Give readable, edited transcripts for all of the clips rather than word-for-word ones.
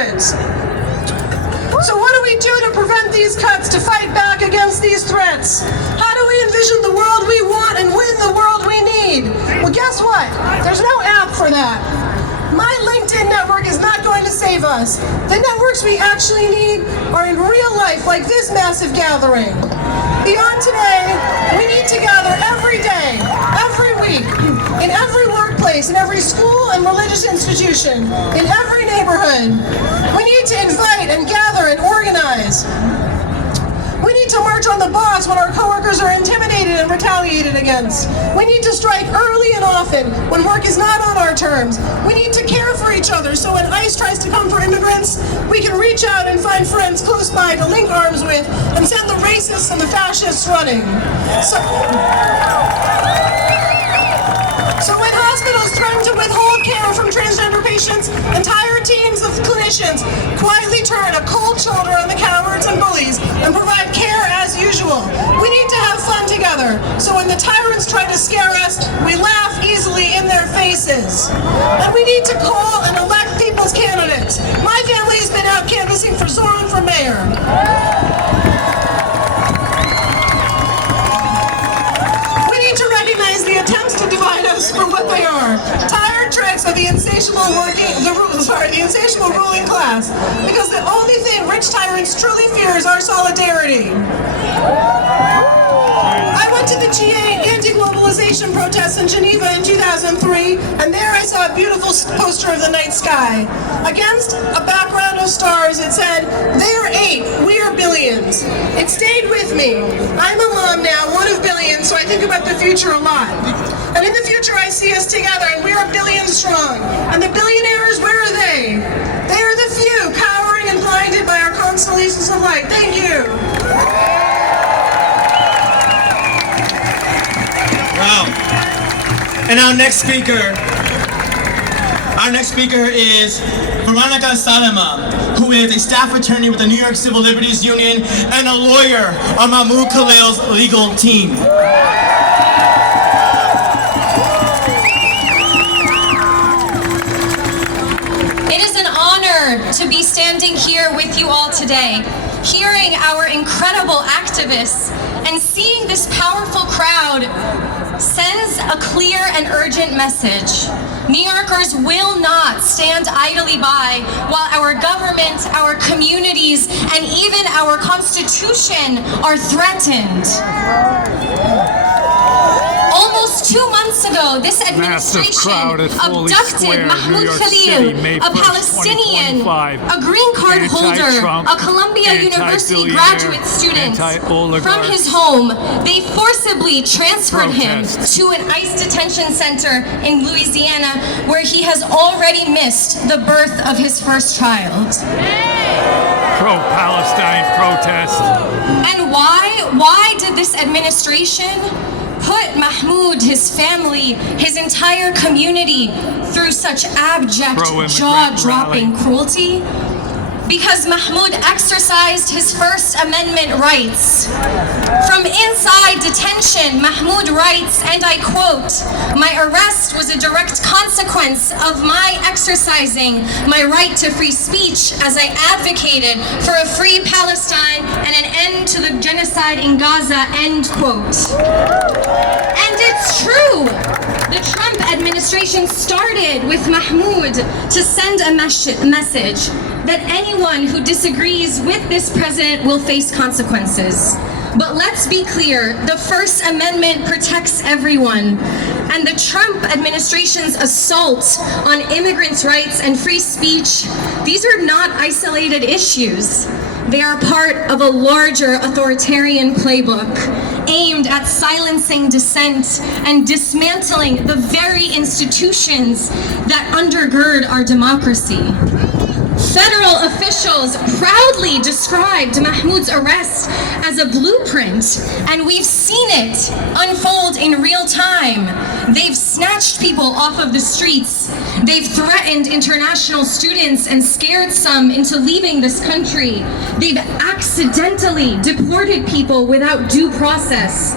neighborhoods. So what do we do to prevent these cuts, to fight back against these threats? How do we envision the world we want and win the world we need? Well, guess what? There's no app for that. My LinkedIn network is not going to save us. The networks we actually need are in real life, like this massive gathering. Beyond today, we need to gather every day, every week, in every workplace, in every school and religious institution, in every neighborhood. We need to invite and gather and organize. We need to march on the boss when our coworkers are intimidated and retaliated against. We need to strike early and often when work is not on our terms. We need to care for each other so when ICE tries to come for immigrants, we can reach out and find friends close by to link arms with and send the racists and the fascists running. So when hospitals threaten to withhold care from transgender patients, entire teams of clinicians quietly turn a cold shoulder on the cowards and bullies and provide care as usual. We need to have fun together, so when the tyrants try to scare us, we laugh easily in their faces. And we need to call and elect people's candidates. My family has been out canvassing for Zoran for mayor. Recognize the attempts to divide us for what they are. Tired tricks of the insatiable ruling class. Because the only thing rich tyrants truly fear is our solidarity. I went to the GA anti-globalization protests in Geneva in 2003, and there I saw a beautiful poster of the night sky. Against a background of stars, it said, "They are 8, we are billions." It stayed with me. I'm a mom now, one of billions, so I think about the future a lot. And in the future, I see us together, and we are billions strong. And the billionaires, where are they? They are the few, cowering and blinded by our constellations of light. Thank you. Wow. And our next speaker is Veronica Salema, who is a staff attorney with the New York Civil Liberties Union and a lawyer on Mahmoud Khalil's legal team. It is an honor to be standing here with you all today, hearing our incredible activists and seeing this powerful crowd sends a clear and urgent message. New Yorkers will not stand idly by while our government, our communities, and even our Constitution are threatened. Almost 2 months ago, this administration abducted Mahmoud Khalil, a Palestinian, a green card holder, a Columbia University graduate student, from his home. They forcibly transferred him to an ICE detention center in Louisiana, where he has already missed the birth of his first child. Pro-Palestine protest. And why did this administration put Mahmoud, his family, his entire community through such abject, jaw-dropping cruelty? Because Mahmoud exercised his First Amendment rights. From inside detention, Mahmoud writes, and I quote, "My arrest was a direct consequence of my exercising my right to free speech as I advocated for a free Palestine and an end to the genocide in Gaza," end quote. And it's true. The Trump administration started with Mahmoud to send a message that anyone who disagrees with this president will face consequences. But let's be clear, the First Amendment protects everyone. And the Trump administration's assault on immigrants' rights and free speech, these are not isolated issues. They are part of a larger authoritarian playbook aimed at silencing dissent and dismantling the very institutions that undergird our democracy. Federal officials proudly described Mahmoud's arrest as a blueprint, and we've seen it unfold in real time. They've snatched people off of the streets. They've threatened international students and scared some into leaving this country. They've accidentally deported people without due process.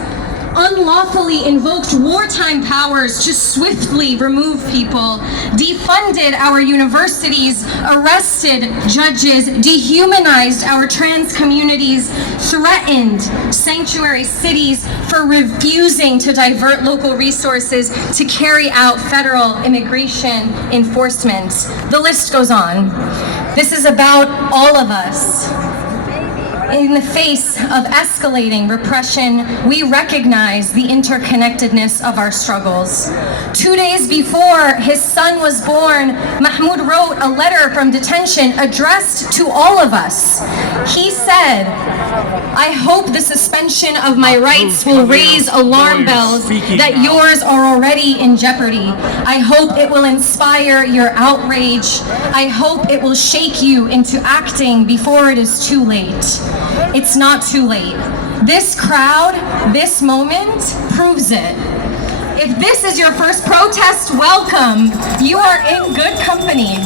unlawfully invoked wartime powers to swiftly remove people, defunded our universities, arrested judges, dehumanized our trans communities, threatened sanctuary cities for refusing to divert local resources to carry out federal immigration enforcement. The list goes on. This is about all of us. In the face of escalating repression, we recognize the interconnectedness of our struggles. 2 days before his son was born, Mahmoud wrote a letter from detention addressed to all of us. He said, "I hope the suspension of my rights will raise alarm bells that yours are already in jeopardy. I hope it will inspire your outrage. I hope it will shake you into acting before it is too late." It's not too late. This crowd, this moment, proves it. If this is your first protest, welcome. You are in good company.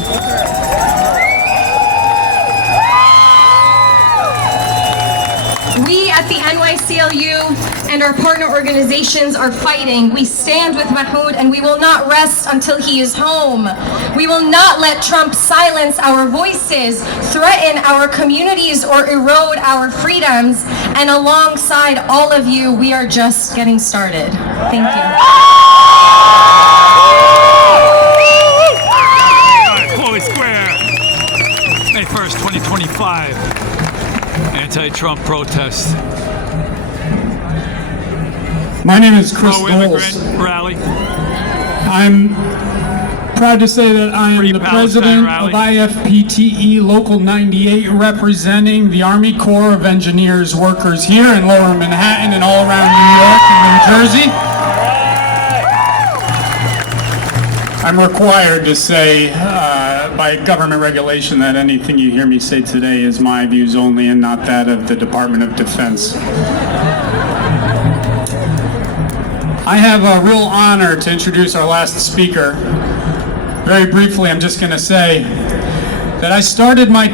We at the NYCLU and our partner organizations are fighting. We stand with Mahmoud and we will not rest until he is home. We will not let Trump silence our voices, threaten our communities, or erode our freedoms. And alongside all of you, we are just getting started. Thank you. Foley Square, May 1st, 2025. Anti-Trump protest. My name is Chris Pro-immigrant Knowles. rally. I'm proud to say that I am Free the Palestine president rally. of IFPTE Local 98, representing the Army Corps of Engineers workers here in Lower Manhattan and all around New York and New Jersey. I'm required to say by government regulation that anything you hear me say today is my views only and not that of the Department of Defense. I have a real honor to introduce our last speaker. Very briefly, I'm just going to say that I started my